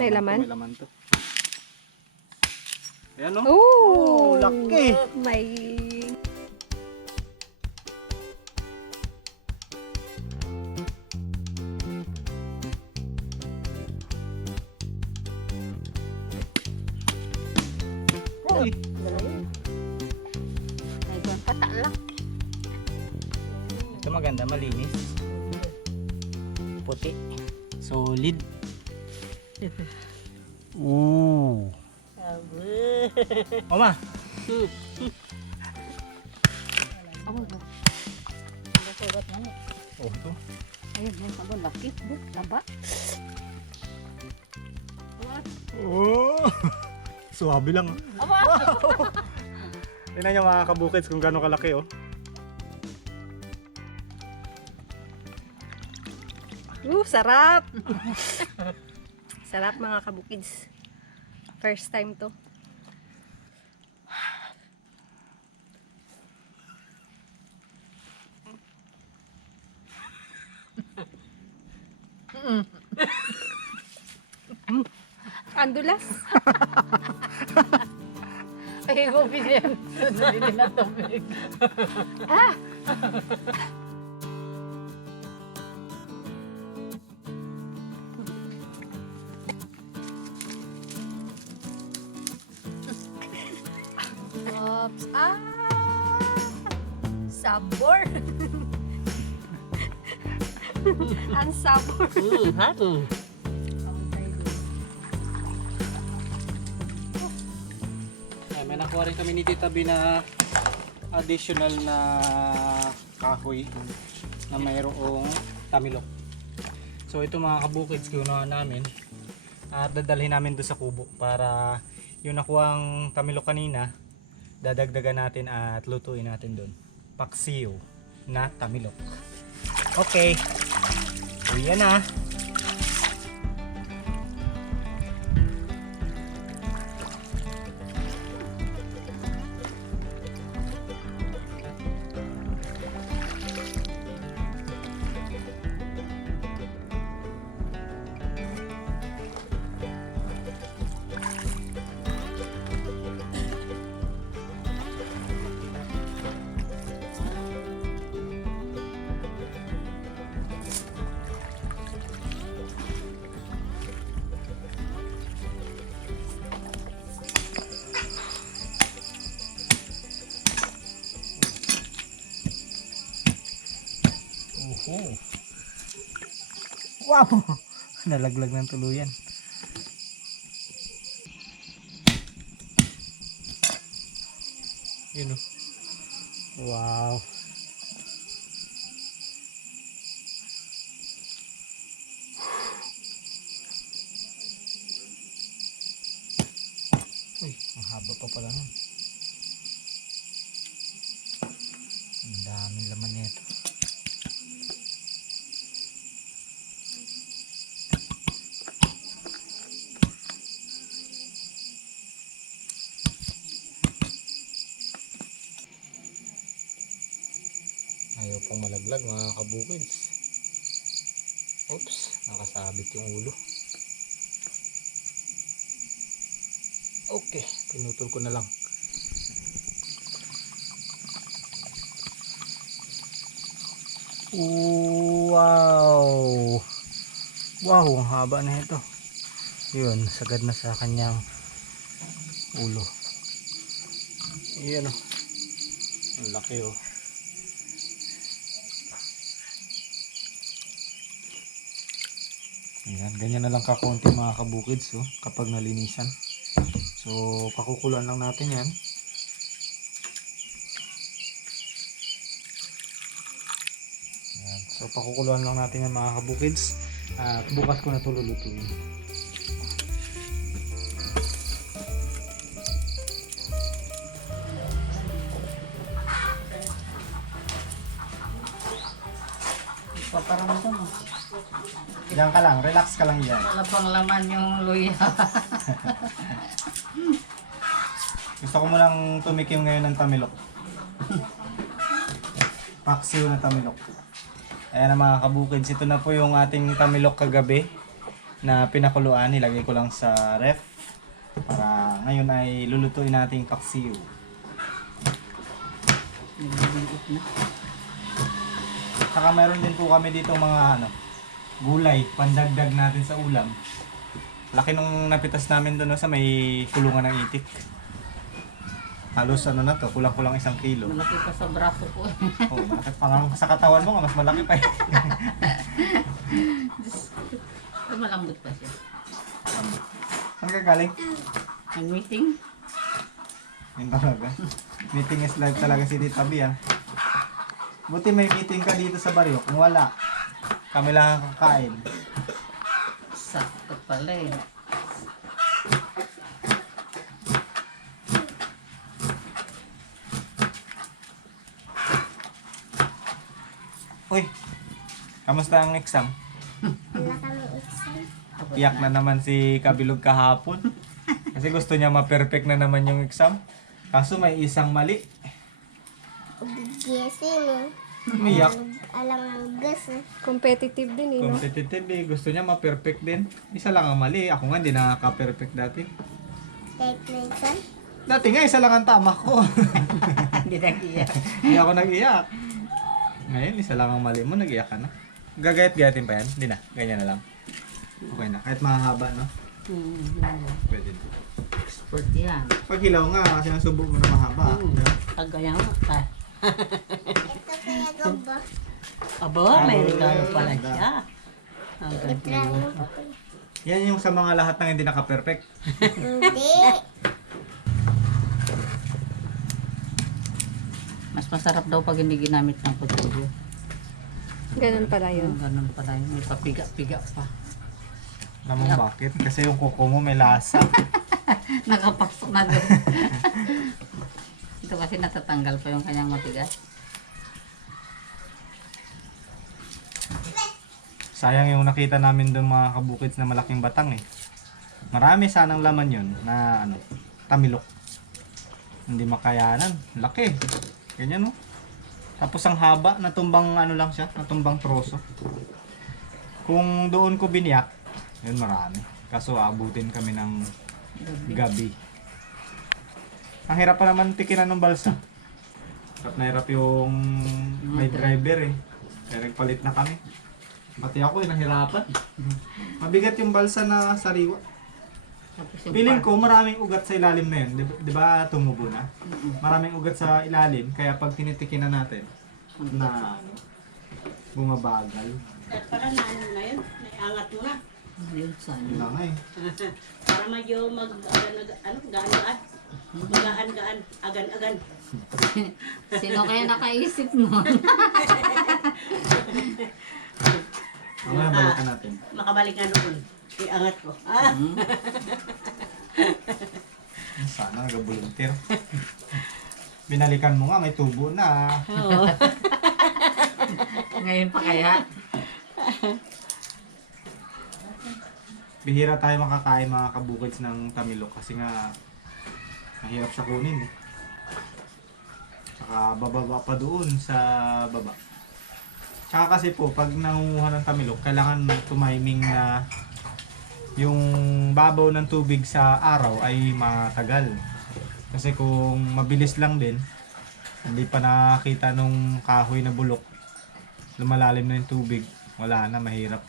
May laman? May laman to. Ayan o. Oh, laki. May... Uy. Ay, doon patalak. Ito maganda, malinis. Puti. Solid. Ooh. Sabi. Mama. Amo ba? Nasugat man eh. Oh, ito. Ayun, yan. Amo, laki. Taba. Oh. Suwabe lang. Amo! Tingnan nyo mga kabukids kung gano'ng kalaki oh. Sarap! Sarap mga kabukids. First time to. Andulas. Ay, ko pinyan. Hindi nila tubig. Ah! Oops. Ah! Sabor! Ang sabor! Ha? Ay, may nakuha rin kami ni Tita B na additional na kahoy na mayroong tamilok. So ito mga kabukids, kinuha namin at dadalhin namin doon sa kubo para yung nakuhang tamilok kanina dadagdagan natin at lutuin natin doon. Paksiw na tamilok. Okay. So yan na. Oh. Wow! Nalaglag ng tuluyan. Yun oh. Wow. Uy, ang haba pa pala nun. Ang daming laman nito. Ayaw pong malaglag mga kabukids. Oops, nakasabit yung ulo. Okay, pinutol ko na lang. Wow! Wow, ang haba na ito. Yun, sagad na sa kanyang ulo. Iyan o. Ang laki o. Ayan, ganyan na lang kakonti mga kabukids oh, kapag nalinisan. So, pakukuluan lang natin yan. Ayan. So, pakukuluan lang natin yan mga kabukids. At bukas ko na ito lulutuin. Paparamdam mo. Diyan ka lang, relax ka lang dyan. Wala pang laman yung luya. Gusto ko mo lang tumikim ngayon ng tamilok. Paksiw na tamilok. Ayan na mga kabukids, ito na po yung ating tamilok kagabi. na pinakuluan, nilagay ko lang sa ref para ngayon ay lulutuin nating paksiw. Nagliliit na. Saka meron din po kami dito mga gulay, pandagdag natin sa ulam. Laki nung napitas namin doon sa may kulungan ng itik. Halos na to, kulang-kulang 1 kilo. Malaki pa sa braso ko. Oh, malaki pa nga sa katawan mo nga, mas malaki pa eh. Ay, malambot pa siya. Saan ka galing? Ang meeting? Yun talaga. Meeting is live talaga si Tita B ah. Buti may meeting ka dito sa baryo. Kung wala, kami lang ang kakain. Sakto pala eh. Uy, kamusta ang exam? Wala kami exam. Iyak na naman si Kabilog kahapon. Kasi gusto niya ma-perfect na naman yung exam. Kaso may isang mali. Gising eh. Umiyak. Alam ang gas eh. Competitive din eh, no? Competitive eh. Gusto niya ma-perfect din. Isa lang ang mali. Ako nga hindi nakaka-perfect dati. Kahit minsan. Dati nga isa lang ang tama ko. Hindi nag-iyak. Hindi ako nag-iyak. Ngayon isa lang ang mali mo, nag-iyak ka na. Gagayat-gayatin pa yan? Hindi na. Ganyan na lang. Okay na. Kahit mahaba, no? Pwede din. Expert yan. Pag hilaw nga, kasi nasubo mo na mahaba. Kagaya nga. Ito kaya gamba. Aba, may regalo pala siya. Ang ganda yun. Yan yung sa mga lahat ng hindi naka-perfect. Hindi. Mas masarap daw pag hindi ginamit ng kutsilyo. Ganun pala yun. Ganun pala yun. May papiga-piga pa. Alam mo bakit? Kasi yung kuko mo may lasa. Nakapasok na doon. Ito kasi natatanggal pa yung kanyang matigas. Sayang yung nakita namin doon mga kabukids na malaking batang eh. Marami sanang laman yun na tamilok. Hindi makayanan. Laki. Ganyan no. Tapos ang haba, natumbang lang siya, natumbang troso. Kung doon ko biniyak, yun marami. Kaso abutin kami ng gabi. Ang hirap pa naman tikinan ng balsa. Hirap na hirap yung may driver eh. Kaya nagpalit na kami. Pati ako nahirapan. Mabigat yung balsa na sariwa. Tapos yung Feeling ko maraming ugat sa ilalim na yun. Di ba tumubo na? Maraming ugat sa ilalim. Kaya pag tinitikinan natin na bumabagal. At para na na yun, naiangat mo na. Yun sana. Yun na nga eh. Para medyo gaan-gaan. Magaan-gaan, agan-agan. Sino kaya nakaisip nun? Mamaya balikan natin. Makabalik nga noon. Iangat ko. Ah, Sana nag-volunteer. Binalikan mo nga, may tubo na. oo. Ngayon pa kaya? Bihira tayo makakain mga kabukids ng tamilok kasi nga mahirap siya kunin eh. Tsaka bababa pa doon sa baba. Tsaka kasi po pag nangunguha ng tamilok kailangan tumiming na yung babaw ng tubig sa araw ay matagal. Kasi kung mabilis lang din, hindi pa nakakita nung kahoy na bulok, lumalalim na yung tubig, wala na, mahirap.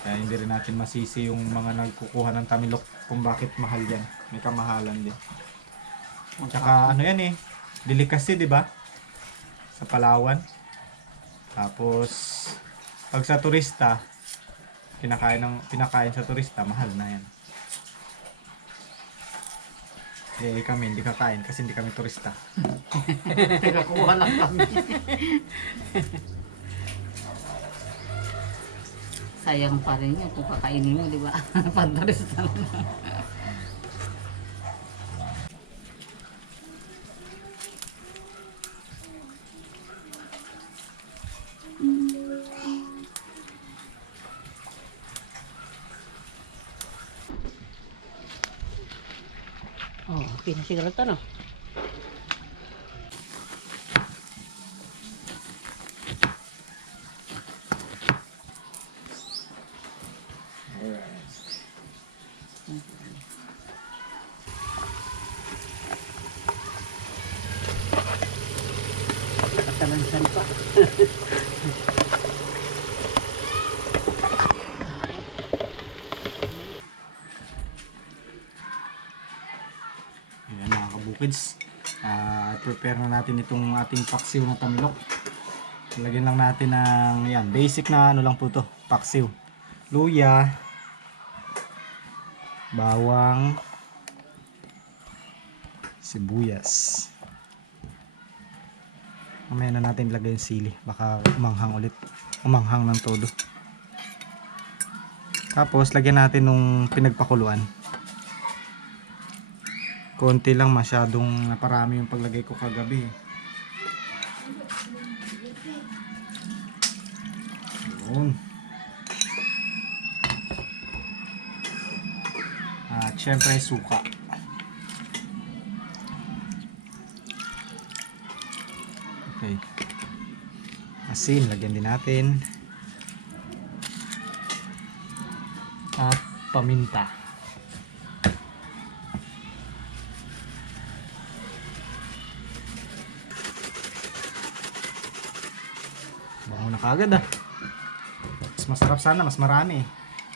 Kaya hindi rin natin masisi yung mga nagkukuha ng tamilok kung bakit mahal yan. May kamahalan din. Tsaka yan eh, delicacy di ba? Sa Palawan. Tapos pag sa turista, pinakain sa turista, mahal na yan. Eh kami hindi kakain kasi hindi kami turista. Pinakuha lang kami. Sayang pa rin yun kung kakainin mo, di ba? Panturista naman. Oh, pinasigarat ano? Ayan mga kabukids. Prepare na natin itong ating paksiw na tamilok. Lagyan lang natin ng yan, basic na ano lang po to, paksiw. Luya, bawang, sibuyas. Mamaya na natin ilagay yung sili, baka umanghang ulit, umanghang ng todo. Tapos lagyan natin nung pinagpakuluan. Konti lang, masyadong naparami yung paglagay ko kagabi. Yun. At syempre suka. Okay. Asin, lagyan din natin. At paminta. Bango na kagad ah. Mas masarap sana, mas marami.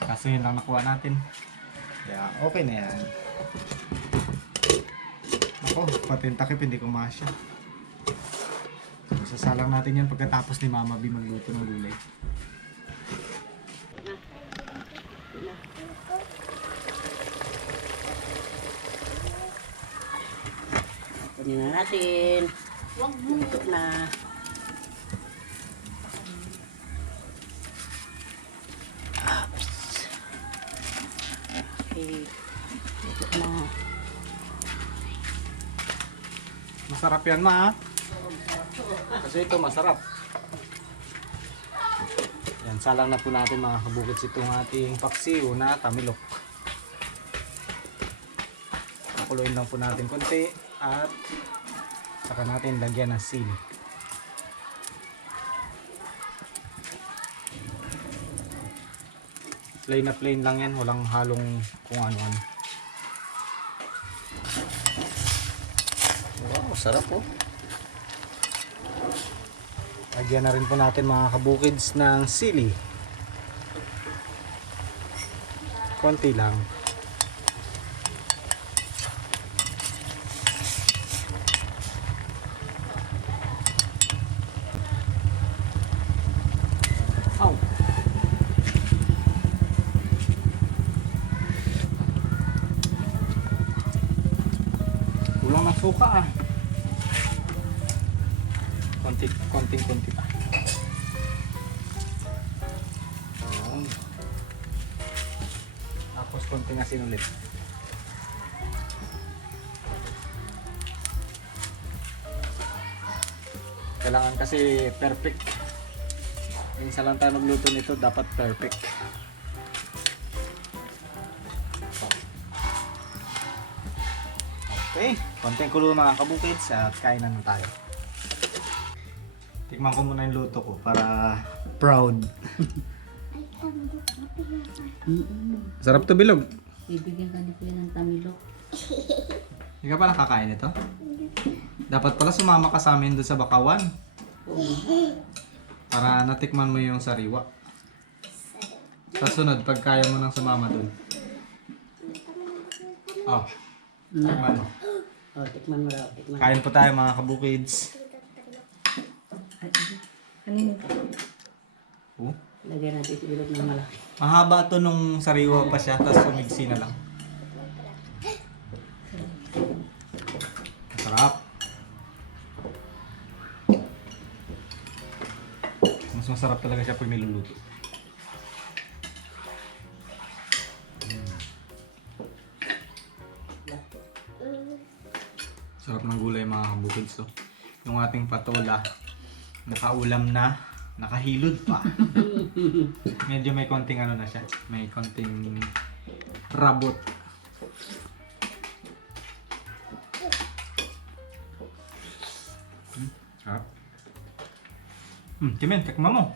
Kaso yun lang nakuha natin. Kaya okay na yan. Ako, pati yung takip hindi ko masya. Sasalang natin yan pagkatapos ni Mama B magluto ng gulay. Kunin na natin. Huwag luto na. Okay. Luto na. Masarap yan ma. Kasi ito masarap. Yan, salang na po natin mga kabukits itong ating paksiw na tamilok. Pakuluin lang po natin konti at saka natin lagyan ng sili. Plain na plain lang yan, walang halong kung ano-ano. Wow, sarap po. Lagyan na rin po natin mga kabukids ng sili. Konti lang. Ow. Kulang ng suka ah. Konting-konti pa. Ayan. Tapos konting asin ulit. Kailangan kasi perfect. Minsan lang tayo magluto nito, dapat perfect. Okay, konting kulo mga kabukids at kain na tayo. Tikman ko muna yung luto ko para proud. Sarap to bilog. Ibigyan ka ni Kuya ng tamilok. Hindi ka pa nakakain ito? Dapat pala sumama ka sa amin doon sa Bakawan. Para natikman mo yung sariwa. Sa sunod, pag kaya mo nang sumama doon. Oh, tikman mo. Oh, tikman mo raw. Tikman. Kain po tayo mga kabukids. Kanino? Oh. Lagyan natin yung bilog ng malaki. Mahaba to nung sariwa pa siya, tapos sumigsi na lang. Masarap. Mas masarap talaga siya pag niluluto. Sarap ng gulay mga kabukids to. Yung ating patola, nakaulam na, nakahilod pa. Medyo may konting ano na siya, may konting rabot. Sarap. Kimen, tikman mo.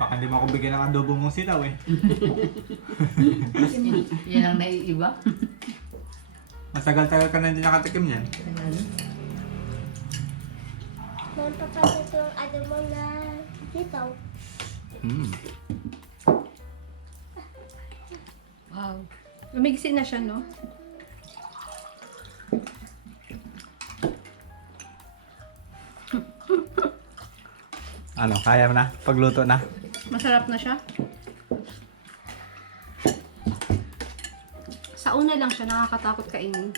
Baka hindi mo ako bigyan ng adobo mong sitaw eh. Yan ang naiiba. Masagal-tagal ka na hindi nakatikim yan. May papasok yung ano mo na sitaw. Mm. Wow. Lumigsi na siya, no? Ano, kaya mo na? Pagluto na? Masarap na siya. Sa una lang siya, nakakatakot kainin.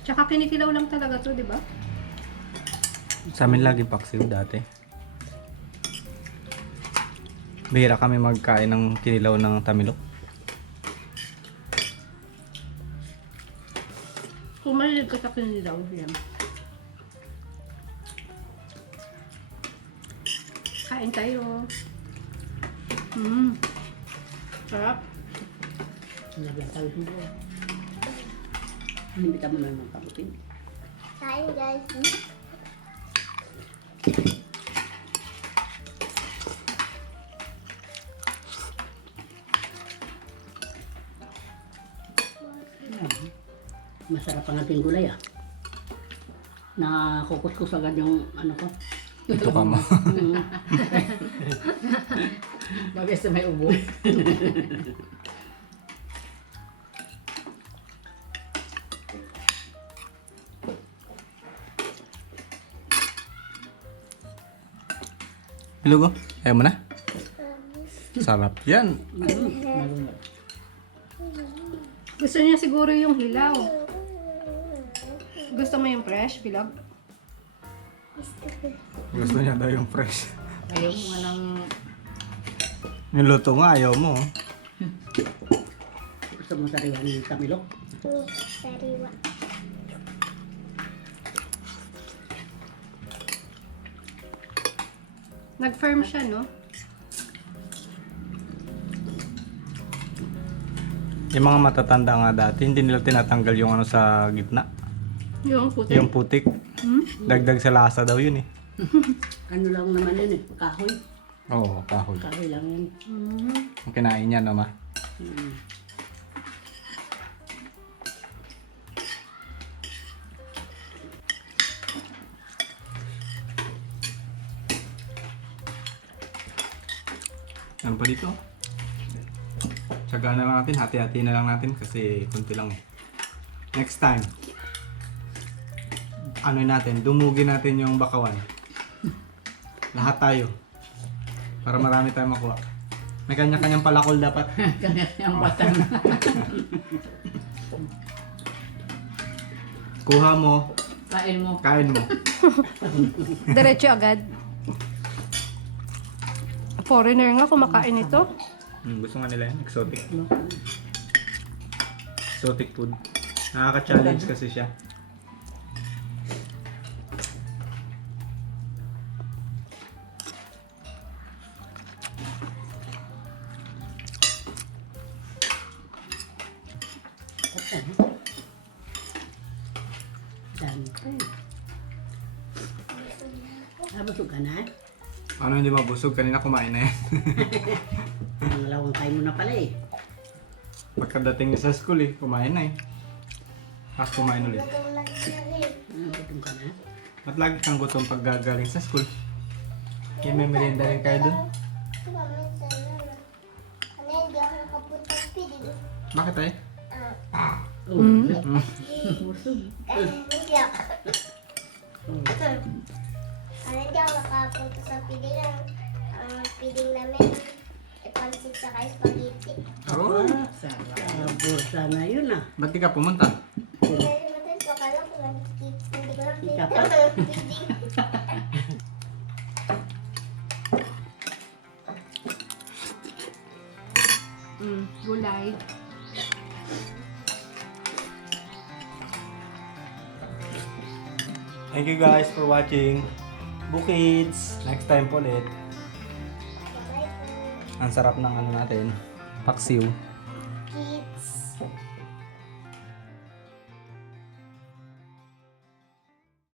Tsaka kinikilaw lang talaga to, di ba? Sa amin lagi paksiw dati. Bihira kami magkain ng kinilaw ng tamilok. Kung mahilig ka sa kinilaw, yan. Kain tayo. Sarap. Naglang tayo subo. Hindi mo na ng kabutin. Kain guys. Masarap ang ating gulay ah. Nakukuskus agad yung ano ko. Ito ka mo. Bagay sa may ubo. Hilugo, ayaw mo na? Sarap yan. Gusto niya siguro yung hilaw. Gusto mo yung fresh, bilog? Gusto niya daw yung fresh. Ayaw mo nga ng... Yung luto nga, ayaw mo. Gusto mo sariwan yung tamilok? Sariwa. Nag-firm siya, no? Yung mga matatanda nga dati, hindi nila tinatanggal yung ano sa gitna. Yung puti. Yung putik. Dagdag sa lasa daw yun eh. Ano lang naman yun eh, kahoy. Oo, kahoy. Kahoy lang yun. Ang kinain niya no, ma. Mm. Ano pa dito? Tsagaan na lang natin, hati-hati na lang natin kasi kunti lang eh. Next time, ano natin, dumugin natin yung bakawan. Lahat tayo. Para marami tayong makuha. May kanya-kanyang palakol dapat. Kanya yung batang. Kuha mo, Kain mo. kain mo. Diretso agad. Foreigner nga kumakain ito. Gusto nga nila yan, exotic. Exotic food. Nakaka-challenge kasi siya. Dami pa eh. Busog ka na? Ano hindi mabusog? Kanina kumain na yan. Ang lawang kain mo na pala eh. Pagkadating niya sa school eh, kumain na eh. Tapos kumain ulit. Gutom lang siya rin. Gutom ka na? At lagi kang gutom pag gagaling sa school. Kaya may merienda rin kayo dun. Diba, minsan na. Ano, hindi ako nakapunta ng piling. Bakit eh? Oh, busog. Hindi ako. Ano, hindi ako nakapunta sa piling. Ang piling namin, ipansit sa spaghetti. Oo. Bursa na yun ah. Ba't di ka pumunta? Hindi naman ko akala ko hindi ko lang Ika pa. piling. Gulay. Thank you guys for watching. Bukids! Next time po ulit. Bye-bye po. Ang sarap ng ano natin. Paksiw. Kids.